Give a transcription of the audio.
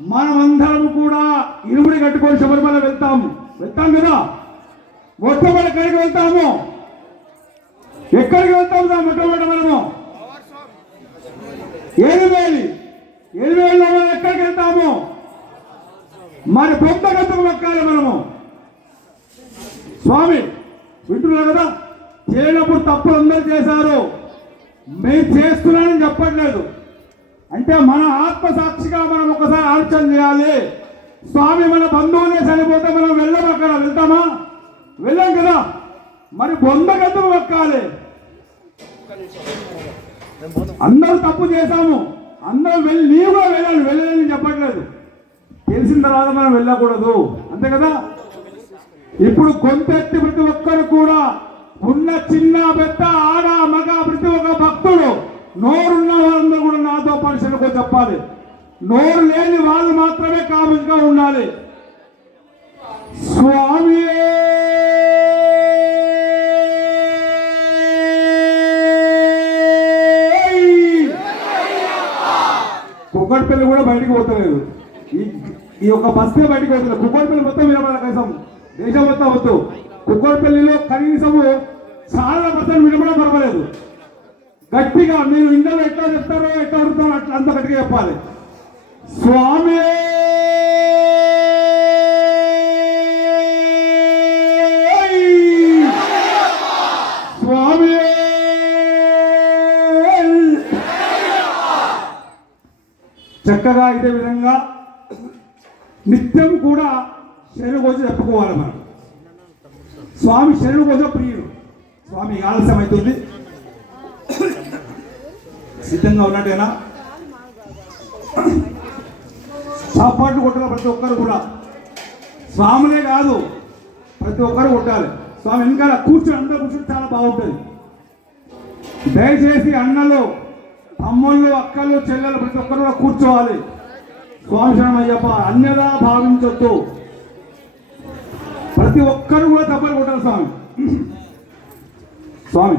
మనమందరం కూడా ఇరుముడి కట్టుకొని శబరిమల వెళ్తాము. వెళ్తాం కదా? మొట్టమొదటి ఎక్కడికి వెళ్తాము. ఎక్కడికి వెళ్తాము రా మొట్టమొదటి మనము? ఏడువేలి ఏడువేలిలో మనం ఎక్కడికి వెళ్తాము? మరి పొంత గంతకు మొక్కాలి మనము. స్వామి వింటున్నారు కదా? చేయనప్పుడు తప్పులు అందరూ చేశారు. మేము చేస్తున్నానని చెప్పట్లేదు. అంటే మన ఆత్మసాక్షిగా మనం ఒకసారి ఆలోచన చేయాలి. స్వామి మన బంధువులే చనిపోతే మనం వెళ్ళాం అక్కడ వెళ్తామా? వెళ్ళాం కదా. మరి బొందగంతుకు ఒక్కాలి అందరూ తప్పు చేశాము. అందరూ వెళ్ళి నీవు కూడా వెళ్ళాలి. వెళ్ళాలని చెప్పట్లేదు. తెలిసిన తర్వాత మనం వెళ్ళకూడదు. అంతే కదా? ఇప్పుడు కొంతెత్తి ప్రతి ఒక్కరు కూడా ఉన్న చిన్న పెద్ద ఆడ నోరున్న వాళ్ళందరూ కూడా నాతో పరిశీలనకు చెప్పాలి. నోరు లేని వాళ్ళు మాత్రమే కాముగా ఉండాలి. స్వామి! కుక్కడిపల్లి కూడా బయటికి పోతలేదు. ఈ ఈ యొక్క బస్సే బయటికి పోతలేదు. కుక్కడిపల్లి మొత్తం వినపడాలి కనీసం. దేశం మొత్తం వద్దు కుక్కడిపల్లిలో కనీసము చాలా పర్సెంట్ వినపడం పర్వాలేదు గట్టిగా మీరు ఇంట్లో ఎట్లా చెప్తారో ఎట్లా అడుగుతారో అట్లా అంత గట్టిగా చెప్పాలి. స్వామి! స్వామి! చక్కగా ఇదే విధంగా నిత్యం కూడా శరీరం కోసం చెప్పుకోవాలి మనం. స్వామి శరీరం కోసం ప్రియుడు. స్వామి ఆలస్యం అవుతుంది సిద్ధంగా ఉన్నట్టేనా? చాపాట్లు కొట్టాలి ప్రతి ఒక్కరు కూడా? స్వాములే కాదు ప్రతి ఒక్కరు కొట్టాలి. స్వామి వెనకాల కూర్చొని అందరూ కూర్చొని చాలా బాగుంటుంది. దయచేసి అన్నలు తమ్ముళ్ళు అక్కలు చెల్లెలు ప్రతి ఒక్కరు కూడా కూర్చోవాలి. స్వామి శరణమయ్యప్ప అన్యదా భావించొద్దు. ప్రతి ఒక్కరు కూడా తప్పలు కొట్టాలి స్వామి. స్వామి